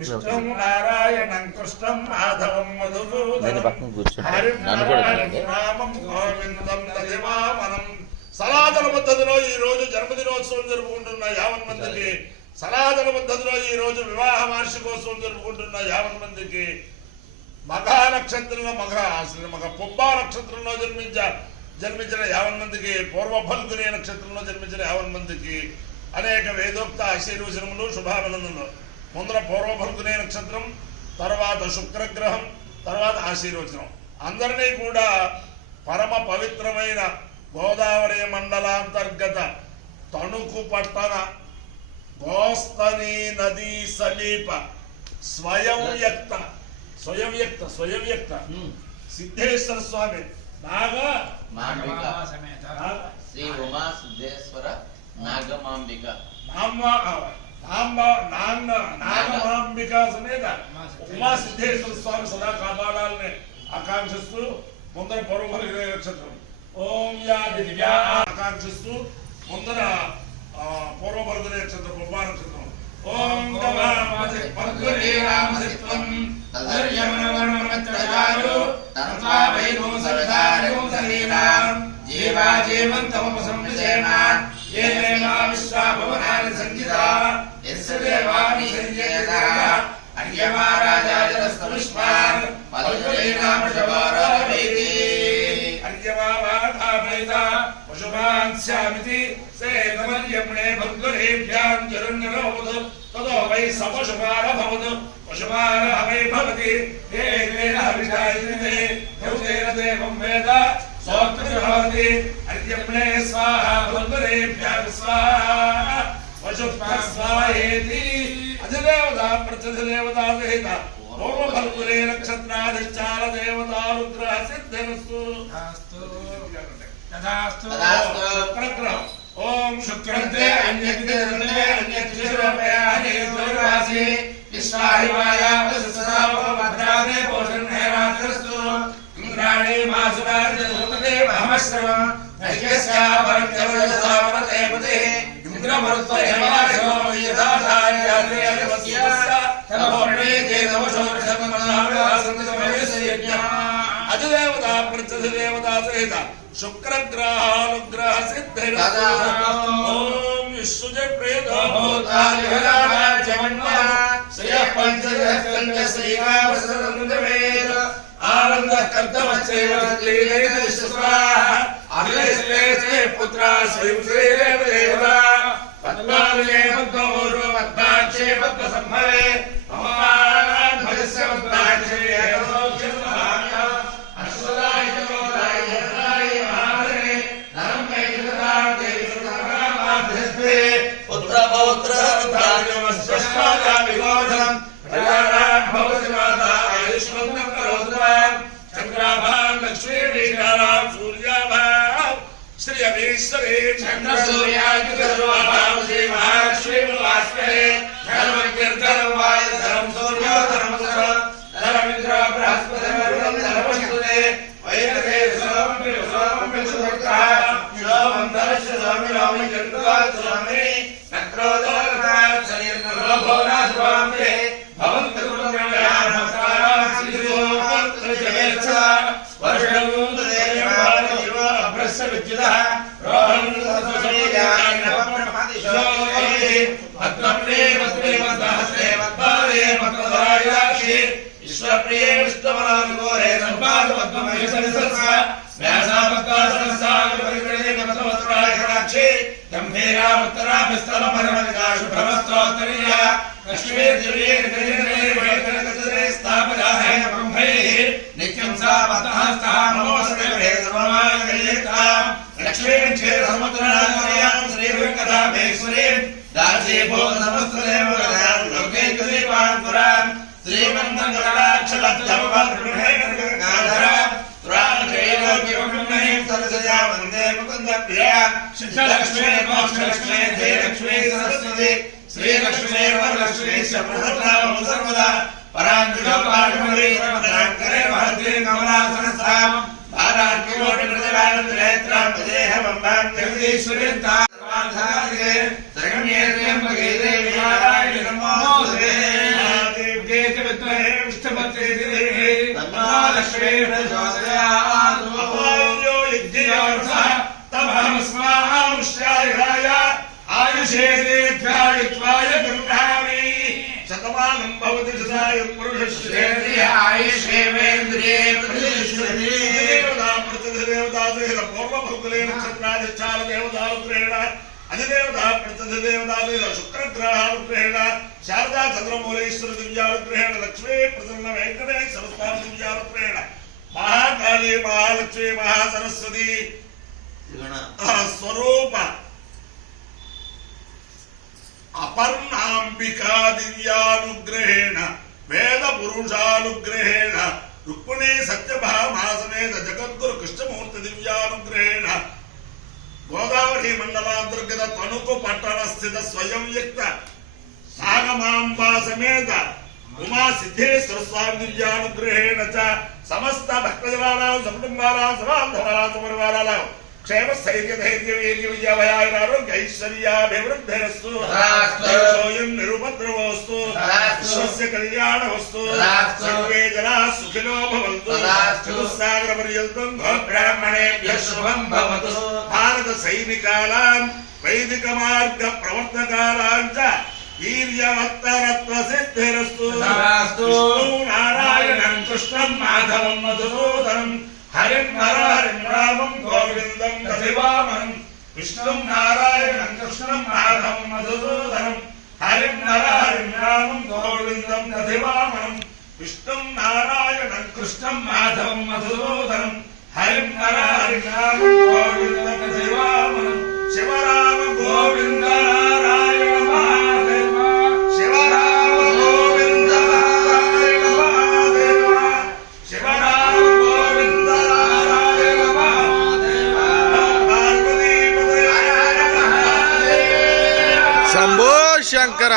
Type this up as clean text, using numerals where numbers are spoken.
విష్ణుం నారాయణం కృష్ణం మాధవం మధుసూదనం గోవిందం తదివామనం. సనాతన పద్ధతిలో ఈ రోజు జన్మదినోత్సవం జరుపుకుంటున్న 50 మందికి, సనాతన పద్ధతిలో ఈ రోజు వివాహ వార్షికోత్సవం జరుపుకుంటున్న 50 మందికి, మఘా నక్షత్రంలో మగ పుబ్బా నక్షత్రంలో జన్మించిన 50 మందికి, పూర్వ ఫల్గుని నక్షత్రంలో జన్మించిన 50 మందికి అనేక వేదోక్త ఆశీర్వచనములు శుభాభినందనలు. ముందర పూర్వ ఫల్గుని నక్షత్రం, తర్వాత శుక్రగ్రహం, తర్వాత ఆశీర్వచనం. అందరినీ కూడా పరమ పవిత్రమైన గోదావరి మండలాంతర్గత తణుకు పట్టణ గోస్తని నదీ సమీప స్వయం వ్యక్త సిద్ధేశ్వర స్వామి శ్రీ ఉమా సిద్ధేశ్వర నాగమాంబిక నాగమాంబిక సమేత ఉమా సిద్ధేశ్వర స్వామి సదా కాపాడాలని ఆకాంక్షిస్తూ ముందర పౌర్వఫల నక్షత్రం ఓం యా దివ్యా ఆకాంక్షిస్తూ ముందర పూర్వఫల నక్షత్రం పుబ్బా నక్షత్రం ఓం నక్షత్రాధిష్టాన దేవతా రుద్ర సిద్ధిరస్తు. ఓం శుక్రంతే అన్యక్షి విశ్వాహివాయ భద్రాదే పోషణేరాత్రస్తు ఇంద్రాణి మాసురాజే మహమశ్రవం అధిదేవతా ప్రత్యధిదేవతా సహిత శుక్రగ్రహానుగ్రహ సిద్ధిరస్తు. ఓం విశ్వజప్రేదో పుత్ర శతమానం భవతి సదాయ పురుషశ్రేంద్రియ ఆయుష్యేంద్రియే ప్రతిష్టతి దేవతా సహిత పూర్వభూతులే నక్షత్రాధిష్టాన దేవతానుగ్రహేణ అధిదేవతా ప్రతిదేవతా సహిత శుక్రగ్రహానుగ్రహేణ శారదా చంద్రమూలేశ్వర దివ్యానుగ్రహేణ లక్ష్మీ ప్రసన్న వెంకటేశ్వర స్వామి దివ్యానుగ్రహేణ మహాకాళీ మహాలక్ష్మీ మహాసరస్వతి స్వరూప అపర్ణాంబికా దివ్యానుగ్రహేణ వేద పురుషానుగ్రహేణ రుక్మిణీ సత్యభామా సమేత జగద్గురు కృష్ణమూర్తి దివ్యానుగ్రహేణ గోదావరి మండలాంతర్గత తణుకు పట్టణ స్థిత స్వయం వ్యక్త నాగమాంబా సమేత ఉమా సిద్ధేశ్వర స్వామి దివ్యానుగ్రహేణ చ సమస్త భక్తజనానాం సకుటుంబానాం సమాంధవానాం సమరివారానాం క్షేమ స్థైర్య ధైర్య వీర్య విజయభయారోగ్య ఐశ్వర్యాభివృద్ధిరస్తు సోయం నిరుపద్రవోస్తు విశ్వస్య కళ్యాణవస్తు సర్వే జనా సుఖినో భవంతు చతుస్సాగర పర్యంతం గోబ్రాహ్మణేభ్యః శుభం భవతు భారత సైనికానాం వైదిక మార్గ ప్రవర్తకానాం చ వీర్యవత్తరత్వ సిద్ధిరస్తు విష్ణు నారాయణం కృష్ణం మాధవం మధుసూదనం హరిం హరిం రామం గోవిందం దశివామనం విష్ణుం నారాయణం కృష్ణం మాధవం మధుసూదనం హరిం హరిం రామం గోవిందం దశివామనం విష్ణుం నారాయణం కృష్ణం మాధవం మధుసూదనం హరిం హరిం రామం గోవిందం దశివామనం శివరామ గోవింద నారాయణ మహాదేవ శివరామ గోవింద నారాయణ మహాదేవ శివరామ శంభో శంకర.